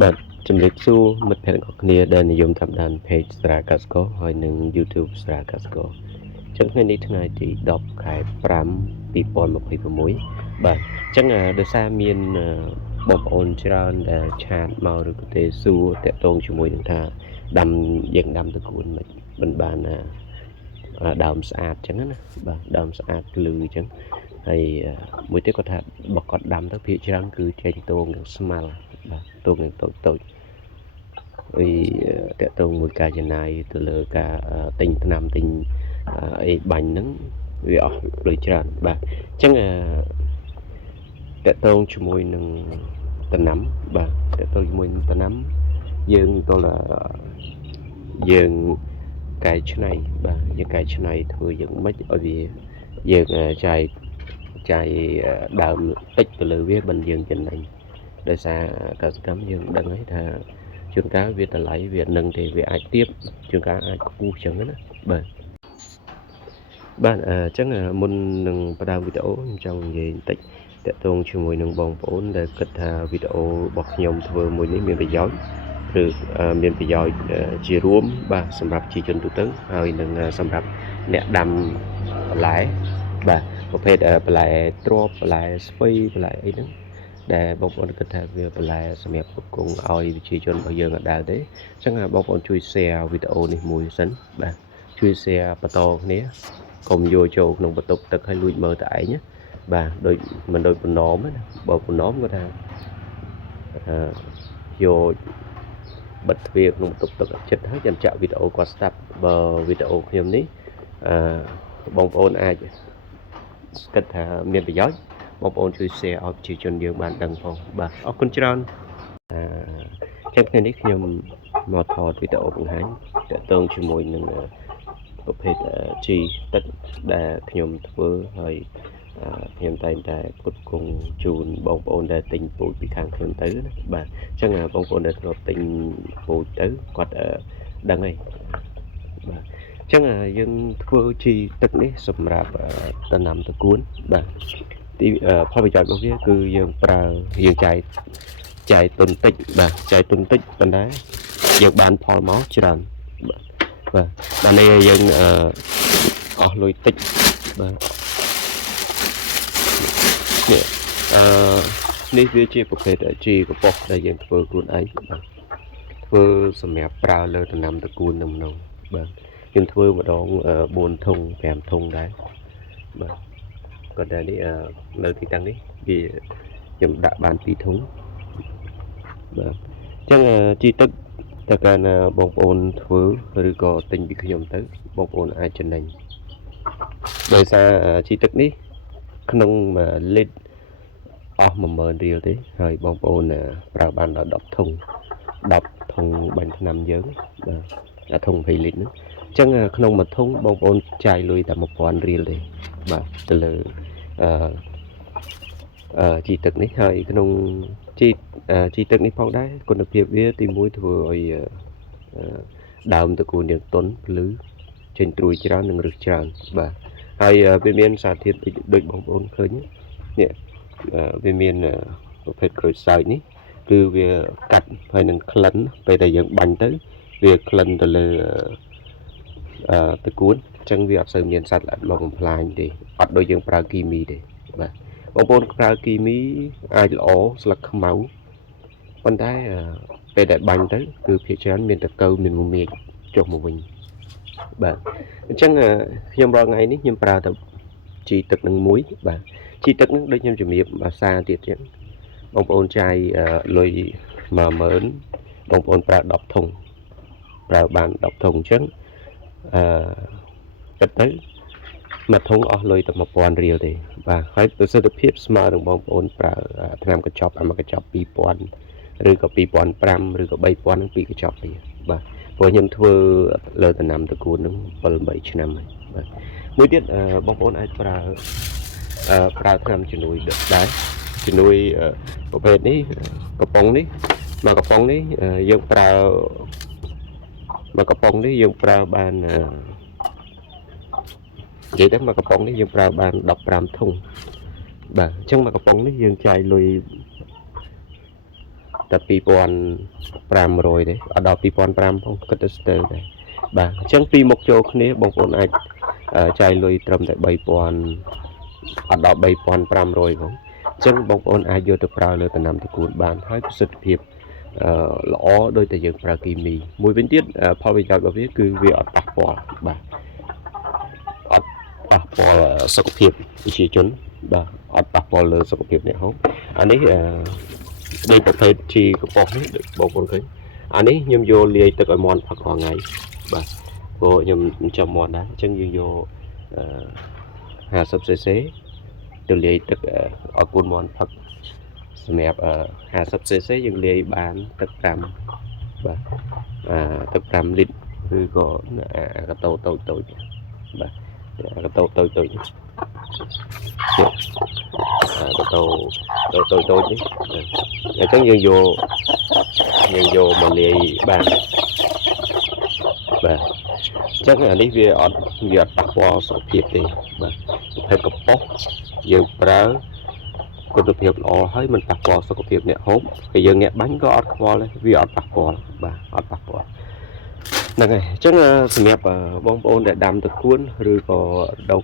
បាទជំរាបសួរមិត្តភ័ក្តិទាំងអស់គ្នាដែលនិយមតាមដាន Page ស្រាកាស្កូហើយនិង YouTube ស្រាកាស្កូចឹងថ្ងៃនេះថ្ងៃទី10ខែ5 2026បាទចឹងដោយសារមានបងប្អូនច្រើនដែលឆាតមកឬក៏ទេសួរតាក់ទងជាមួយនឹងថាយើងដាំតកួនមិនបានដើមស្អាតចឹងណាបាទដើមស្អាតភ្លឺចឹងហើយមួយទៀតគាត់ថាបើគាត់ដាំទៅភាគច្រើនគឺចេញទងនឹងស្មាល់បាទទងនឹងតូចហើយតាក់ទងមួយការចំណាយទៅលើការទិញថ្នាំទិញអីបាញ់ហ្នឹងវាអស់លុយច្រើនបាទអញ្ចឹងតាក់ទងជាមួយនឹងដំណាំបាទតាក់ទងជាមួយនឹងដំណាំយើងទល់យើងកែច្នៃបាទយើងកែច្នៃធ្វើយ៉ាងម៉េចឲ្យវាយើងចាយដើមតិចទៅលើវាមិនយើងចំណេញដោយសារកសិកម្មយើងដឹងហើយថាជួនកាលវាតម្លៃវានឹងទេវាអាចទាបជួនកាលអាចខ្ពស់ចឹងណាបាទអញ្ចឹងមុននឹងផ្ដើមវីដេអូខ្ញុំចង់និយាយបន្តិចតាក់ទងជាមួយនឹងបងប្អូនដែលគិតថាវីដេអូរបស់ខ្ញុំធ្វើមួយនេះមានប្រយោជន៍ឬមានប្រយោជន៍ជារួមបាទសម្រាប់ជាជនទូទៅហើយនឹងសម្រាប់អ្នកដាំបន្លែបាទប្រភេទបន្លែទ្រាប់បន្លែស្ពៃបន្លែអីហ្នឹងដែលបងប្អូនគិតថាវាបន្លែសម្រាប់ផ្គត់ផ្គង់ឲ្យប្រជាជនរបស់យើងអត់ដែរទេអញ្ចឹងបងប្អូនជួយ share វីដេអូនេះមួយសិនបាទជួយ share បន្តគ្នាកុំយកចូលក្នុងបន្ទប់ទឹកឲ្យលួចមើលតែឯងណាបាទដូចមិនដូចបំណមណាបើបំណមគាត់ថាយកបិទទ្វារក្នុងបន្ទប់ទឹកចិត្តហើយចាំចាក់វីដេអូគាត់ស្ដាប់បើវីដេអូខ្ញុំនេះបងប្អូនអាចគិតថាមានប្រយោជន៍បងប្អូនជួយ share ឲ្យប្រជាជនយើងបានដឹងផងបាទអរគុណច្រើនចឹងថ្ងៃនេះខ្ញុំមកថតវីដេអូបង្ហាញតាក់ទងជាមួយនឹងប្រភេទជីទឹកដែលខ្ញុំធ្វើហើយខ្ញុំតែងតែផ្គត់ផ្គង់ជូនបងប្អូនដែលទិញពូជពីខាងខ្ញុំទៅណាបាទអញ្ចឹងបងប្អូនដែលធ្លាប់ទិញពូជទៅគាត់ដឹងហើយបាទអញ្ចឹងយើងធ្វើជីទឹកនេះសម្រាប់ដំណាំតកួនបាទទីផលប្រយោជន៍របស់វាគឺយើងយើងចាយទុនតិចបាទចាយទុនតិចប៉ុន្តែយើងបានផលមកច្រើនបាទដល់នេះយើងអស់លុយតិចបាទនេះវាជាប្រភេទជីកប៉ុសដែលយើងធ្វើខ្លួនឯងបាទធ្វើសម្រាប់ប្រើលើដំណាំតកួននឹងនោះបាទខ្ញុំធ្វើម្ដង4ធុង5ធុងដែរបាទក៏តែនេះនៅទីតាំងនេះវាខ្ញុំដាក់បាន2ធុងបាទអញ្ចឹងជីទឹកតែកាលណាបងប្អូនធ្វើឬក៏ទិញពីខ្ញុំទៅបងប្អូនអាចចំណេញដោយសារជីទឹកនេះក្នុង1លីត្រអស់10000រៀលទេហើយបងប្អូនប្រើបានដល់10ធុង10ធុងបាញ់ថ្នាំយើងបាទធុង20លីត្រហ្នឹងអញ្ចឹងក្នុងមួយធុងបងប្អូនចាយលុយតែ1000រៀលទេបាទទៅលើជីទឹកនេះហើយក្នុងជីទឹកនេះផងដែរគុណភាពវាទី1ធ្វើឲ្យដើមតកួនយើងទន់ភ្លឺចេញត្រួយច្រើននិងរឹសច្រើនបាទហើយវាមានសារធាតុដូចបងប្អូនឃើញនេះវាមានប្រភេទក្រូចសើចនេះគឺវាកាត់ហើយនឹងក្លិនពេលដែលយើងបាញ់ទៅវាក្លិនទៅលើតកួនអញ្ចឹងវាអត់សូវមានសត្វល្អិតមកបំផ្លាញទេអត់ដូចយើងប្រើគីមីទេបាទបងប្អូនប្រើគីមីអាចល្អស្លឹកខ្មៅប៉ុន្តែពេលដែលបាញ់ទៅគឺភាគច្រើនមានតកូវមានមមាញចុះមកវិញបាទអញ្ចឹងខ្ញុំរាល់ថ្ងៃនេះខ្ញុំប្រើតែជីទឹកនឹងមួយបាទជីទឹកនឹងដូចខ្ញុំជំរាបភាសាទៀតចឹងបងប្អូនចាយលុយ10000បងប្អូនប្រើ10ធុងប្រើបាន10ធុងអញ្ចឹងគិតទៅមួយធុងអស់លុយតែ1000រៀលទេបាទហើយប្រសិទ្ធភាពស្មើនឹងបងប្អូនប្រើថ្នាំកញ្ចប់មួយកញ្ចប់2000ឬក៏2500ឬក៏3000នឹង2កញ្ចប់នេះបាទព្រោះខ្ញុំធ្វើលើដំណាំតកួននឹង7-8ឆ្នាំហើយបាទមួយទៀតបងប្អូនអាចប្រើថ្នាំជំនួយដែរជំនួយប្រភេទនេះកំប៉ុងនេះមកកំប៉ុងនេះយើងប្រើមកកំប៉ុងនេះយើងប្រើបាននិយាយទៅមកកំប៉ុងនេះយើងប្រើបាន15ធុងបាទអញ្ចឹងមកកំប៉ុងនេះយើងចាយលុយ តែ2500ទេអត់ដល់2500ផងគិតទៅស្ទើរដែរបាទអញ្ចឹងពីរមុខចូលគ្នាបងប្អូនអាចចាយលុយត្រឹមតែ3000អត់ដល់3500ផងអញ្ចឹងបងប្អូនអាចយកទៅប្រើលើដំណាំតកួនបានហើយប្រសិទ្ធភាពល្អដោយតែយើងប្រើគីមីមួយវិញទៀតផលប្រយោជន៍របស់វាគឺវាអត់ប៉ះពាល់បាទអត់ប៉ះពាល់សុខភាពប្រជាជនបាទអត់ប៉ះពាល់លើសុខភាពអ្នកហូបអានេះនៃប្រភេទជីកប៉ុសនេះបងប្អូនឃើញអានេះខ្ញុំយកលាយទឹកឲ្យមាន់ផឹករាល់ថ្ងៃបាទព្រោះខ្ញុំចាំមាន់ដែរអញ្ចឹងយើងយក50cc ទៅលាយទឹកឲ្យកូនមាន់ផឹកសម្រាប់50cc យើងលាយបានទឹក5បាទទឹក5លីត្រឬក៏កតោតូចបាទកតោតូចកតោតូចនេះអញ្ចឹងយើងយកមកលាយបានបាទអញ្ចឹងអានេះវាអត់ប៉ះពាល់សុខភាពទេបាទប្រភេទកំប៉ុសយើងប្រើគុណភាពល្អហើយមិនប៉ះពាល់សុខភាពអ្នកហូបហើយយើងអ្នកបាញ់ក៏អត់ខ្វល់ដែរវាអត់ប៉ះពាល់បាទអត់ប៉ះពាល់ហ្នឹងហើយអញ្ចឹងសម្រាប់បងប្អូនដែលដាំតកួនឬក៏រដូ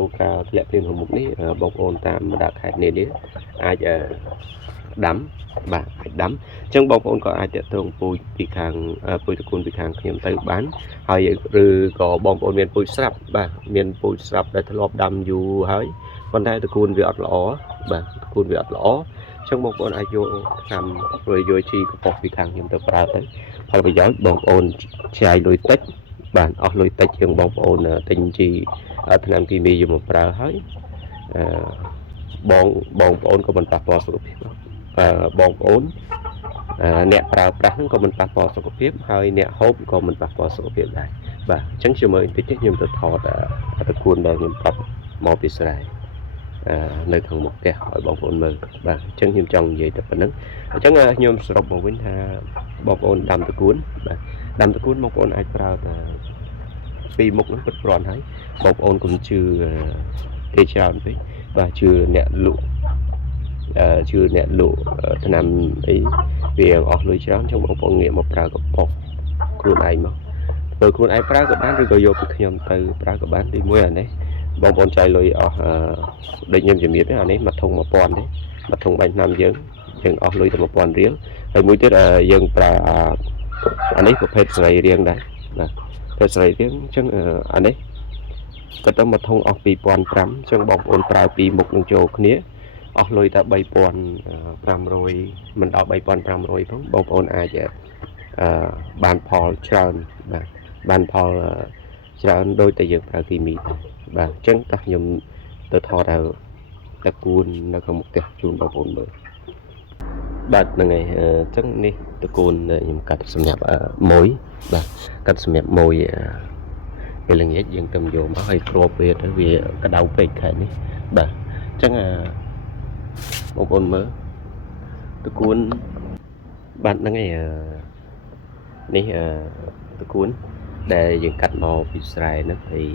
វកាលធ្លាក់ភ្លៀងមុខនេះបងប្អូនតាមបណ្ដាខេត្តនានាអាចដាំបាទអាចដាំអញ្ចឹងបងប្អូនក៏អាចតាក់ទងពូជពីខាងពូជតកួនពីខាងខ្ញុំទៅបានហើយឬក៏បងប្អូនមានពូជស្រាប់បាទមានពូជស្រាប់ដែលធ្លាប់ដាំយូរហើយប៉ុន្តែតកួនវាអត់ល្អបាទតកួនវាអត់ល្អអញ្ចឹងបងប្អូនអាចយកឆ្នាំឬយកជីកប៉ុសពីខាងខ្ញុំទៅប្រើទៅផលប្រយោជន៍បងប្អូនចាយលុយតិចបាទអស់លុយតិចជាងបងប្អូនទិញជីថ្នាំគីមីយកមកប្រើហើយបងប្អូនក៏មិនប៉ះពាល់សុខភាពបងប្អូនអ្នកប្រើប្រាស់ហ្នឹងក៏មិនប៉ះពាល់សុខភាពហើយអ្នកហូបក៏មិនប៉ះពាល់សុខភាពដែរបាទអញ្ចឹងជាមួយបន្តិចទេខ្ញុំទៅថតតកួនដែលខ្ញុំប្រាប់មកពីស្រែនៅខាងមុខផ្ទះឲ្យបងប្អូនមើលបាទអញ្ចឹងខ្ញុំចង់និយាយតែប៉ុណ្្នឹងអញ្ចឹងខ្ញុំសរុបមកវិញថាបងប្អូនដាំតកួនបាទដាំតកួនបងប្អូនអាចប្រើតែពីរមុខហ្នឹងពិតប្រាកដហើយបងប្អូនកុំជឿគេច្រើនពេកបាទជឿអ្នកលក់ថ្នាំអីវាអស់លុយច្រើនចឹងបងប្អូនងាកមកប្រើកប៉ុសខ្លួនឯងមកធ្វើខ្លួនឯងប្រើក៏បានឬក៏យកពីខ្ញុំទៅប្រើក៏បានទីមួយអានេះបងប្អូនចាយលុយអស់ដូចខ្ញុំជំរាបទេអានេះមួយធុង1000ទេមួយធុងបាញ់ថ្នាំយើងអស់លុយតែ1000រៀលហើយមួយទៀតយើងប្រើអានេះប្រភេទសរីរាង្គដែរបាទប្រភេទសរីរាង្គអញ្ចឹងអានេះក៏ទៅមួយធុងអស់2500អញ្ចឹងបងប្អូនប្រើពីរមុខនឹងចូលគ្នាអស់លុយតែ3500មិនដល់3500ផងបងប្អូនអាចបានផលច្រើនបាទបានផលច្រើនដោយតែយើងប្រើគីមីបាទអញ្ចឹងតោះខ្ញុំទៅថតឲ្យតកួននៅខាងមុខផ្ទះជូនបងប្អូនមើលបាទហ្នឹងហើយអញ្ចឹងនេះតកួនខ្ញុំកាត់សម្រាប់មួយបាទកាត់សម្រាប់មួយពេលល្ងាចយើងទៅយកមកឲ្យគ្របវាទៅវាក្តៅពេកខែនេះបាទអញ្ចឹងបងប្អូនមើលតកួនបាទហ្នឹងហើយនេះតកួនដែលយើងកាត់មកពីស្រែហ្នឹងហើយ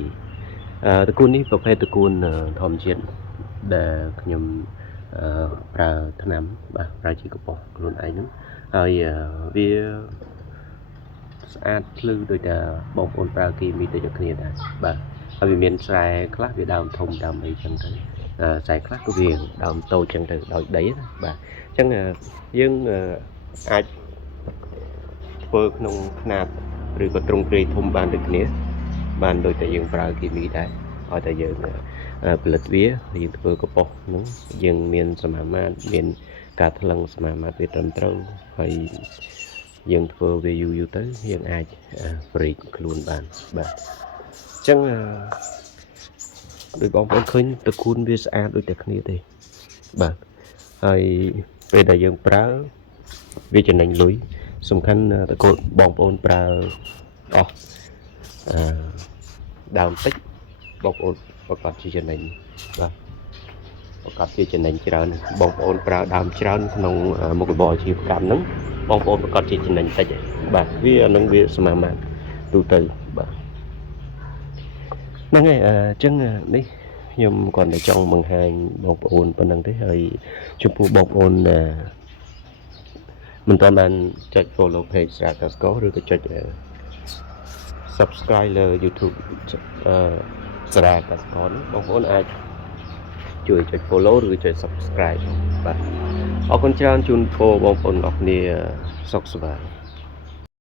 តកួននេះប្រភេទតកួនធម្មជាតិដែលខ្ញុំប្រើថ្នាំបាទប្រើជាកប៉ុសខ្លួនឯងហ្នឹងហើយវាស្អាតភ្លឺដូចតែបងប្អូនប្រើគីមីដូចគ្នាដែរបាទហើយវាមានស្រែខ្លះវាដើមធំដើមអីចឹងទៅខ្សែខ្លះក៏វាដើមតូចចឹងទៅដោយដីណាបាទអញ្ចឹងយើងអាចធ្វើក្នុងຂະຫນាតឬក៏ទ្រង់ទ្រាយធំបានដូចគ្នាបានដូចតែយើងប្រើគីមីដែរឲ្យតែយើងផលិតវាយើងធ្វើកប៉ុសហ្នឹងយើងមានសមាមាត្រមានការថ្លឹងសមាមាត្រវាត្រឹមត្រូវហើយយើងធ្វើវាយូរទៅយើងអាចប្រេកខ្លួនបានបាទអញ្ចឹងដោយបងប្អូនឃើញតកួនវាស្អាតដូចតែគ្នាទេបាទហើយពេលដែលយើងប្រើវាចំណេញលុយសំខាន់តកួនបងប្អូនប្រើអស់ដើមតិចបងប្អូនប្រកាសជាចំណេញបាទប្រកាសជាចំណេញច្រើនបងប្អូនប្រើដើមច្រើនក្នុងមុខរបរអាជីវកម្មហ្នឹងបងប្អូនប្រកាសជាចំណេញតិចបាទវានឹងវាសមាមាត្រទូទៅបាទហ្នឹងហើយអញ្ចឹងនេះខ្ញុំគ្រាន់តែចង់បង្ហាញបងប្អូនប៉ុណ្្នឹងទេហើយចំពោះបងប្អូន មិនតាន់បានចុច follow page ស្រាកសិករឬក៏ចុច subscribe លើ YouTube ស្រាកសិករនេះបងប្អូនអាចជួយចុច follow ឬចុច subscribe បាទអរគុណច្រើនជូនពរបងប្អូនអរគ្នាសុខសប្បាយ